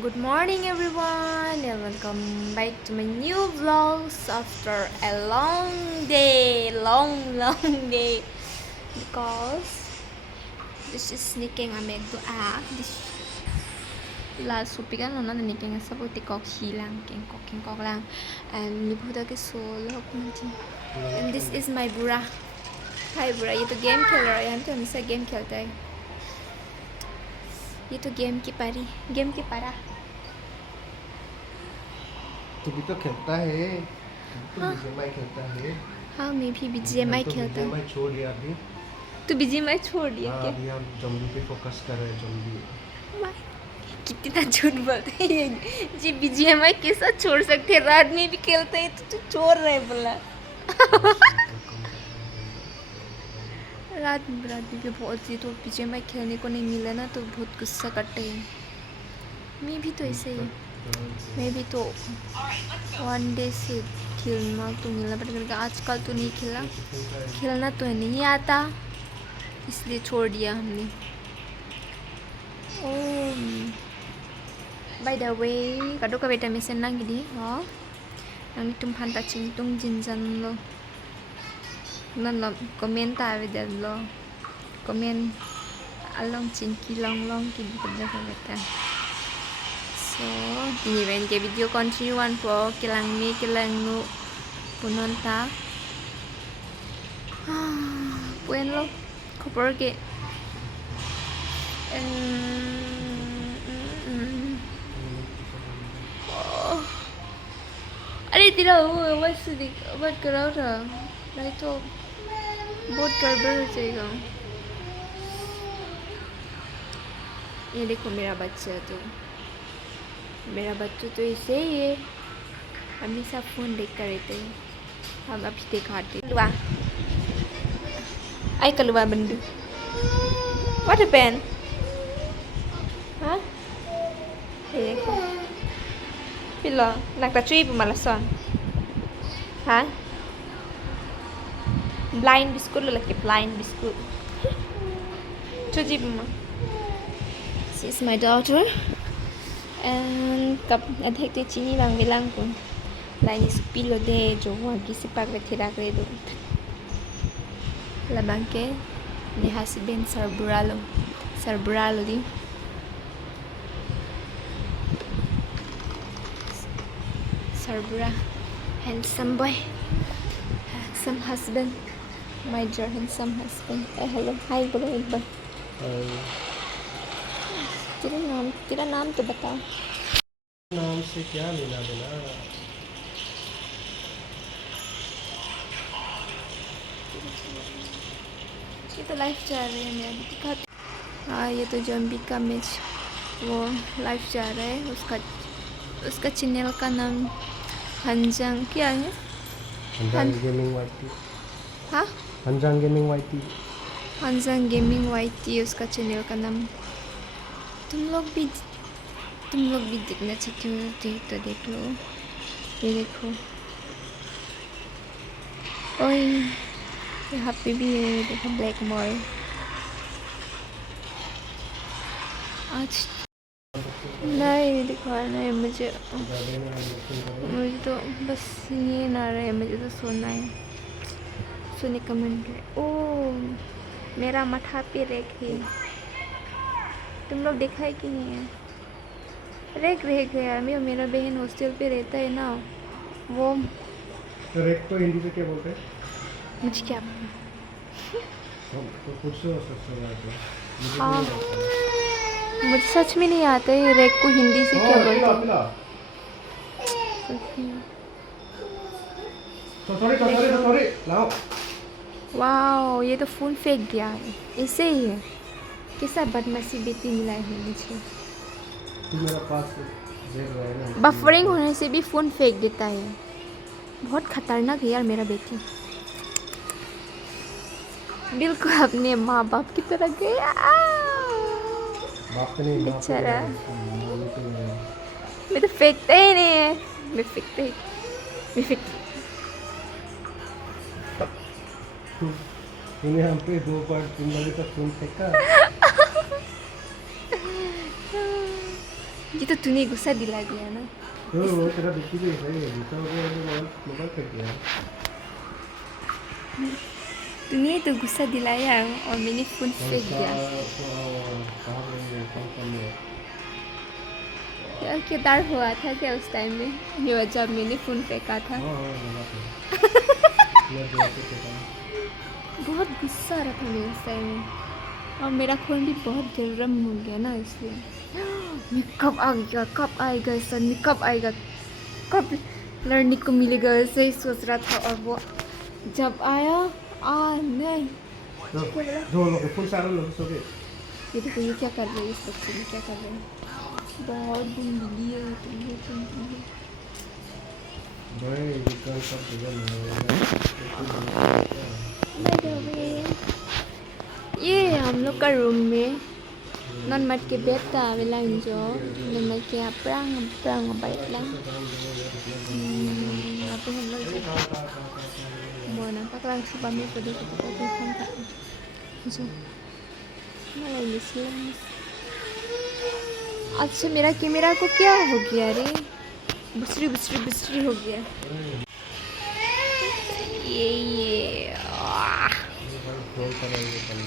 Good morning everyone and welcome back to my new vlogs after a long day because this is sneaking I made to act this la supikan no na niking sa puti kok hilang king kok lang and lipuda ke solo and this is my bura. Hi bura, ये तो game खेल रहा है हम तो हमेशा game खेलता है ये तो गेम की पारा तू भी तो खेलता है तू बीजीएमआई खेलता है। हाँ मैं भी बीजीएमआई खेलता हूँ। बीजीएमआई छोड़ दिया अभी। तू बीजीएमआई छोड़ दिया क्या? अभी हम ज़ॉम्बी पे फोकस कर रहे हैं ज़ॉम्बी। कितना झूठ बोलते हैं ये जी बीजीएमआई कैसा छोड़ सकते हैं रात में भी खेलते हैं तो तू छोड़ रहे बोला रात में भी बहुत सी तो बीजीएमआई खेलने को नहीं मिला ना तो बहुत गुस्सा करते हैं। मैं भी तो ऐसे ही मैं भी तो वन डे से खेलना तो मिलना पड़ेगा आजकल तो नहीं खेलना तो नहीं आता इसलिए छोड़ दिया हमने। By the way, kado ka beta mesen nang gidi, oh, nang itum phanta ching tung jinjan lo, nan lo comment avidan lo, comment along chinki long ki benda ka beta. So, ini ven ke video continue one po kilang nu punonta. Puen lo, kopor ke. अरे तेरा वो मत कराओ था नहीं तो बहुत गड़बड़ हो जाएगा। ये देखो मेरा बच्चा तो ऐसे ही है हमेशा फ़ोन देख कर रहते हैं। हम अभी दिखाते लुआ आई कलुआ बंदू What happened? Hah? ये देखो Pilo, nagtatrip malason. Ha? Blind biscuit lagi blind biscuit. Cuci mama. This is my daughter. And kap adhek tu chini bang bilang pun. Lain is pilo de jo wagi sipak betirak re do. Labang ke ni husband sarburalo di. Sarbura, handsome boy, handsome husband, my dear handsome husband. Hello, hi बोलो एक बार। तेरा नाम तो बता। नाम से क्या लेना देना? ये तो लाइफ जा रही है मैं अभी दिखाती। हाँ ये तो ज़ॉम्बी का मैच वो लाइफ जा रहा है उसका चैनल का नाम हंजांग क्या है? हंजांग गेमिंग वाईटी। हाँ? हंजांग गेमिंग वाईटी। हंजांग गेमिंग वाईटी उसका चैनल का नाम। तुम लोग भी देखना चाहते हो तो देख लो। ये देखो ओए यहाँ पे भी है देखो ब्लैक मॉल। आज नहीं दिखाना है मुझे तो बस ये ना रहे मुझे तो सोना है सोने का मन है। ओ मेरा मठा पे रैक है तुम लोग देखा है कि नहीं है? रैक यार मेरा बहन हॉस्टल पे रहता है ना वो रैक को हिंदी से क्या बोलते हैं? मुझे क्या पता तो कुछ हो सकता है। हाँ मुझे सच में नहीं आता है रैक को हिंदी से क्या बोलते हैं। सॉरी लाओ। वाओ ये तो फ़ोन फेंक दिया है ऐसे ही है कैसा बदमाशी बेटी मिला है मुझे। मेरा पास बफरिंग होने से भी फ़ोन फेंक देता है बहुत खतरनाक है यार मेरा बेटी बिल्कुल अपने माँ बाप की तरह गया बेचारा। मैं तो फेंकता ही नहीं है मैं फेंकता तूने हम पे 2 बार 3 बार तक फोन फेंका। ये तो तूने गुस्सा दिला दिया ना। वो तेरा बिक्की भी सही है दूसरा मोबाइल फेंक दिया तूने तो गुस्सा दिलाया और मैंने फोन फेंक दिया। क्या डर हुआ था क्या उस टाइम में जब मैंने फोन फेंका था? बहुत गुस्सा आ रहा था मैं उस टाइम में, और मेरा फोन भी बहुत गर्म हो गया ना, इसलिए मैं कब आएगा सन, मैं कब आएगा, कब लड़ने को मिलेगा, ऐसे ही सोच रहा था। और वो जब आया नहीं। जो लोग फुल सारा लोग सोगे ये देखो ये क्या कर रहे हैं, इस बच्चे में क्या कर रहे हैं। बहुत बुंदी है तुम। भाई निकल सब जगह By the way, ये हम लोग का रूम में non mat ke beta bilang jo non mat ke perang baik lang apa हम लोग mau nampak langsung pamit pada kita kontak जो malah Muslim। अच्छा मेरा कैमरा को क्या हो गया रे, बुसरी हो गया ये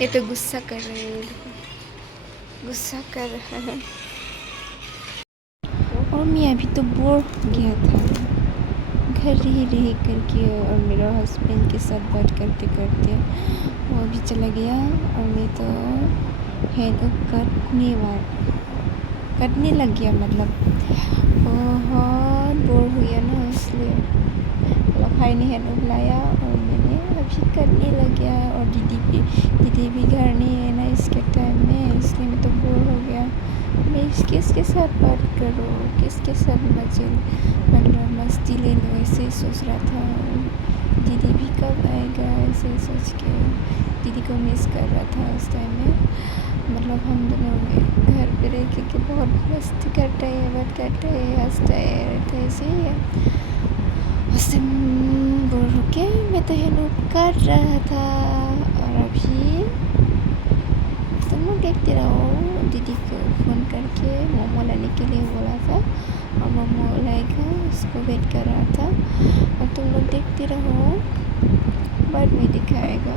ये तो गुस्सा कर रहे हैं, गुस्सा कर रहा है। और मैं अभी तो बोर हो गया था घर रह करके, और मेरा हस्बैंड के साथ बात करते करते वो अभी चला गया, और मैं तो हैंड कटने लग गया, मतलब बहुत बोर हो गया ना, इसलिए भाई ने हैंड लाया और मैंने अभी करने लग गया। और दीदी भी घर नहीं है ना इसके टाइम में, इसलिए मैं तो बोर हो गया। मैं किसके साथ बात करूँ, किसके साथ मतलब मस्ती ले लो, ऐसे ही सोच रहा था। दीदी भी कब आएगा ऐसे ही सोच के दीदी को मिस कर रहा था उस टाइम में। मतलब हम दोनों घर पे रह के बहुत मस्ती करते हैं, बात करते हैं, हंसते रहते हैं, ऐसे ही है। उससे बोर हो के मैं तो हेलो कर रहा था। और अभी तुम लोग देखते रहो, दीदी को फ़ोन करके मोमो लाने के लिए बोला था, और मोमो लाएगा उसको वेट कर रहा था। और तुम लोग देखते रहो, बाद में दिखाएगा।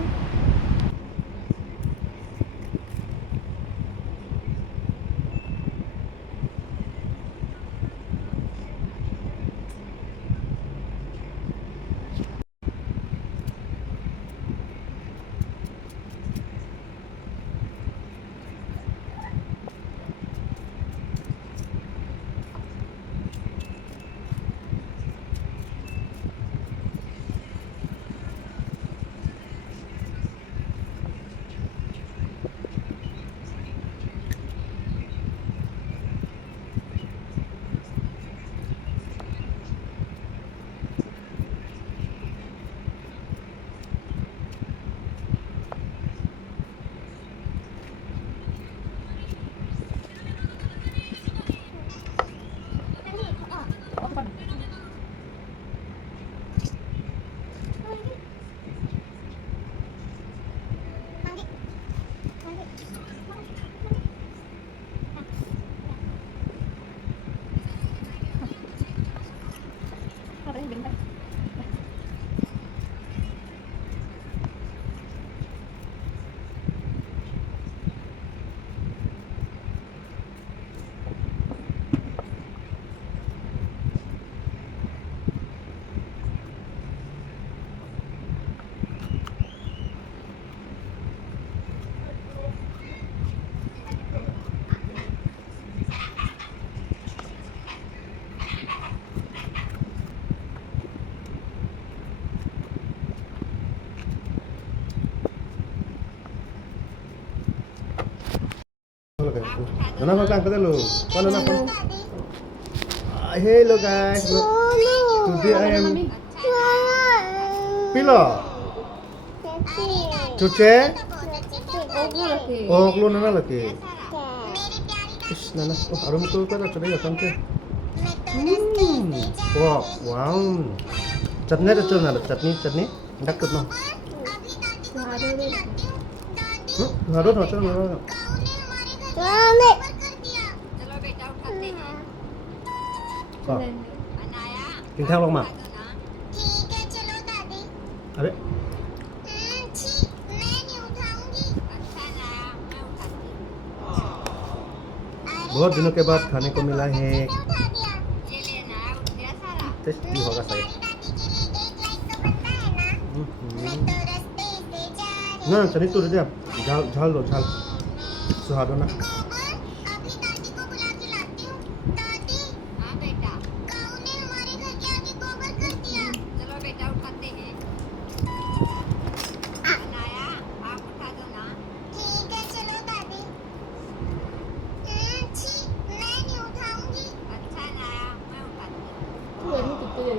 Kenapa kang kata lu? Kalau nak hello guys. Today I am Pilo. Cuce? Oh, lu nana lagi. Is nana. Oh, arum tu kan ada ya kan ke? Wow, wow. Chutney ada tu nana, chutney. Dak tu no. Harus macam mana? ก็ lên กินแท่งลงมา ठीक है चलो दादी อะไร छी मैं नहीं उठाऊंगी अच्छा ना मैं उठाती बहुत दिनों के बाद खाने को मिला है उठा दिया ये लेना उठ गया सारा टेस्टी होगा शायद दादी के लिए एक लाइक तो बनता है ना मैं तो रास्ते से जा रही ना चलिए तो दे झाल झाल दो झाल सुहादो ना गोबर अभी दादी को बुला के लाती हूँ दादी हाँ बेटा काऊ ने हमारे घर के आगे गोबर कर दिया चलो बेटा उठाते हैं अनाया आप उठा दो ना ठीक है चलो दादी छी मैं नहीं उठाऊंगी अच्छा अनाया मैं उठाती हूँ Người nó cực kỳ vậy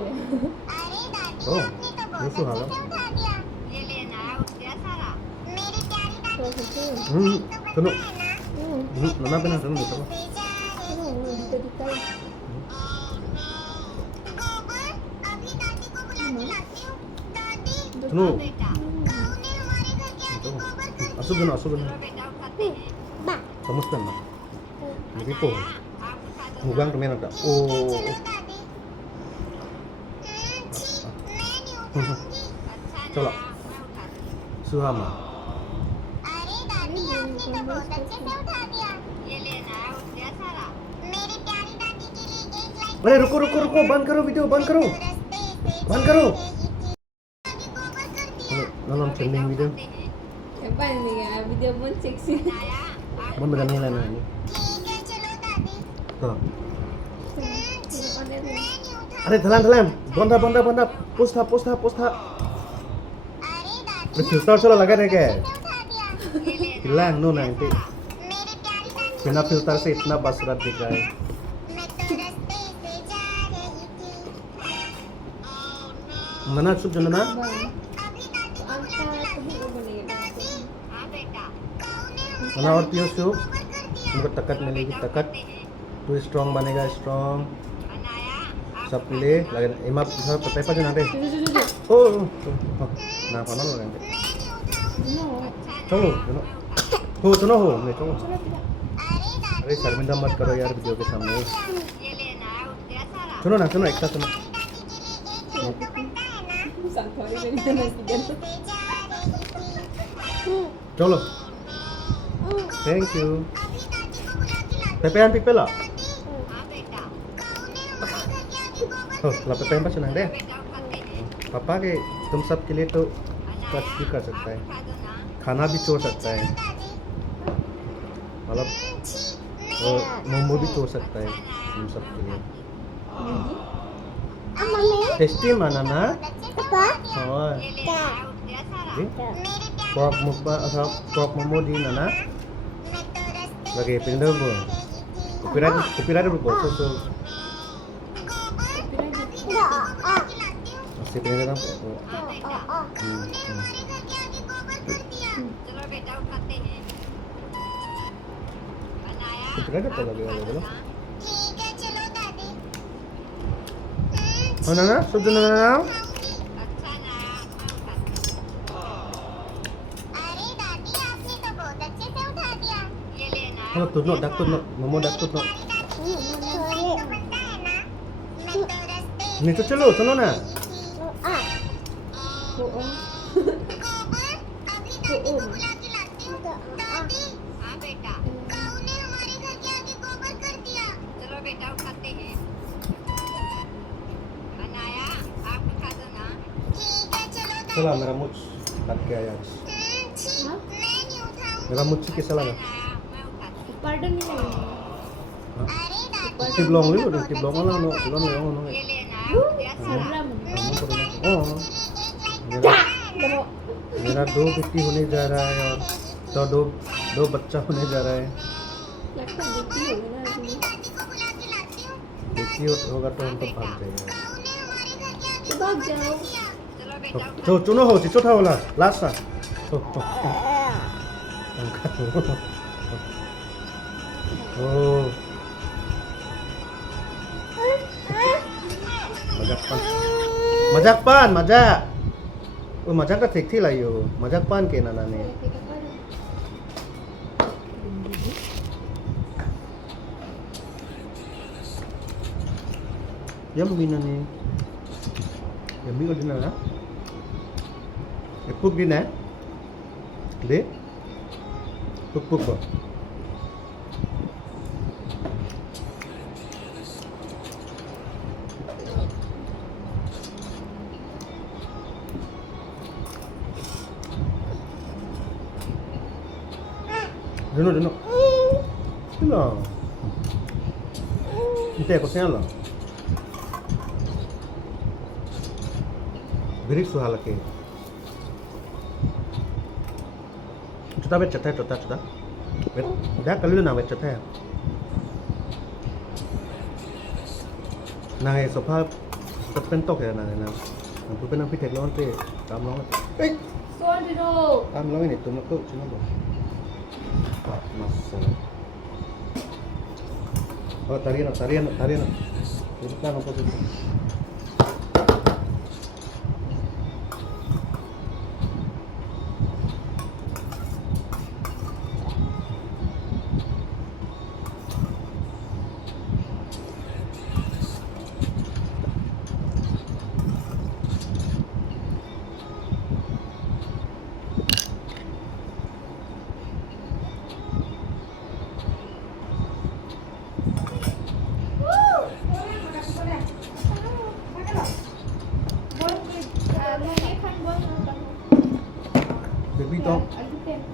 अरे दादी ओह, आपने तो ये बहुत सुहागा। अच्छे से उठा दिया ये लेना उठ गया सारा मेरी प्यारी दादी Rồi thật chứ सुनो है ना नना पे ना सुनो देखो से जा रही Cái này người đi tay गोबर अभी दादी को बुला के लाती हूँ दादी सुनो बेटा काऊ ने हमारे घर के आगे गोबर कर असुब ना चलो बेटा उठाते हैं समझते ना jadi po आप उठा दो mugang temen ada चलो oh दादी छी मैं नहीं उठाऊंगी अच्छा चलो। ना मैं उठाती हूँ suhama अरे दादी आपने तो बहुत अच्छे से उठा दिया ये लेना उठ गया सारा मेरी प्यारी दादी के लिए एक लाइक अरे रुको रुको रुको बंद करो वीडियो बंद करो रास्ते से बंद करो आगे गोबर कर दिया nonton trending video Apa ini ya video pun seksi mau berani lah nah ini ठीक है चलो दादी tuh Tidak ada मैं नहीं उठा अरे थलान थलान बंदा बंदा बंदा पोस्टा पोस्टा पोस्टा अरे दादी filter चलो लगा दे के उठा दिया ये लेना hilang no nanti मेरी प्यारी दादी बिना filter से इतना बसरत दिख रहा है मैं तो रास्ते से जा रही थी mana sup jana na Bang अभी दादी को Angka tadi ko boleh हाँ बेटा काऊ ने mana और पियो सुप गोबर कर दिया हमको ताकत मिलेगी ताकत तो स्ट्रांग बनेगा स्ट्रांग अनाया सब ले लगे एमा सब पेपर जो ना दे Jujur ओ ना पाना लगे मैं नहीं उठाऊंगी No चलो चलो हो सुनो हो मैं चलो Sudah tidak अरे दादी अरे शर्मिंदा मत करो यार वीडियो के सामने ये लेना उठ गया सारा सुनो ना सुनो एक साथ सुनो दादी के लिए एक लाइक तो बनता है ना Sangkori dari mana sih kan से जा रही थी चलो थैंक यू अभी दादी को बुला के लाती pepean pipela हाँ बेटा काऊ ने हमारे घर के आगे गोबर oh lah pepean pas senang deh बेटा उठाते हैं पापा के तुम सब के लिए तो कुछ भी कर सकता है उठा दो ना खाना भी छोड़ सकता है दादी मतलब छी मोमो भी छोड़ सकता है तुम सब के लिए mummy tasty mana na apa oh ये लेना उठ गया सारा जी मेरी प्यारी pork mukba asal pork momo di nana मैं तो रास्ते lagi pindah bu copyright bu so so masih pindah kan हाँ बेटा हमारे घर के आगे गोबर कर दिया चलो बेटा उठाते हैं Anaya copyright apa lagi ada belum ठीक है चलो दादी oh nana sudah nana अच्छा ना मैं उठाती हूँ अरे दादी आपने तो बहुत अच्छे से उठा दिया ये लेना oh tunuk dak tunuk momo dak tunuk ini tuh celo sono na Bohong हाँ बेटा काऊ ने हमारे घर के आगे गोबर कर दिया चलो बेटा उठाते हैं अनाया आप उठा दो ना ठीक है चलो salah merah much kat ke ayat मैं नहीं उठाऊंगी merah much ke salah na Anaya मैं उठाती हूँ Pardon ni अरे दादी tip long lu tip long lah no long no ये लेना उठ गया सारा Sabram kamu perlu oh Dah Dah मेरा 2 बेटी होने जा रहा है और तो दो बच्चा होने जा रहा है Laksa dekhi hoga na sini दादी को बुला के लाती हूँ देखिए होगा तो हम तो भाग जाएंगे काऊ ने हमारे घर के आगे Bag jauh चलो बेटा तो चुनो हो चिचो था वाला लास्ट सा oh majak pan majak oh majak ka thik thi lai yo majak pan ke nana ne Yummy na ni. Yummy ko din na. Puk din na. Di? Puk ba? Dino. Dino. Hindi ako siya lang. Very suhalake. Chuta bet chata chuta. Bet ja kalilo na bet chata. Na hai sofa pentok ya na. Ang pupen ang pitek lawan pe. Tam lawan. Eh, Sorry do. tam lawan ini tumak tu cina lo. Pak masalah. Oh, tarian. Ini kan apa tu?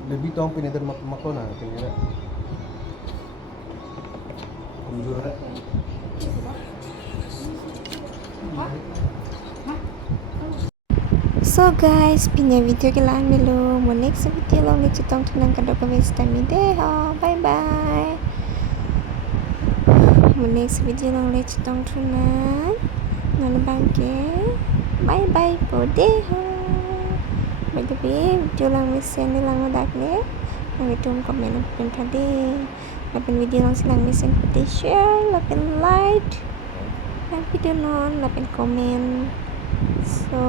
Baby tong pineder mako na pineder. Kunjur ada. So guys, punya video kailangan dulu. Mau next video lang ni Chitong tunang kadok ka besta mi deha. Bye bye. Mau next video lang ni Chitong tunang. Nalabang ke. Bye bye po deha. By the way, video lang misen nilang udak-ne. Nang komen pun tadi. Lapin video lang silang misen putih share, lapin like, lapin video non, lapin komen. So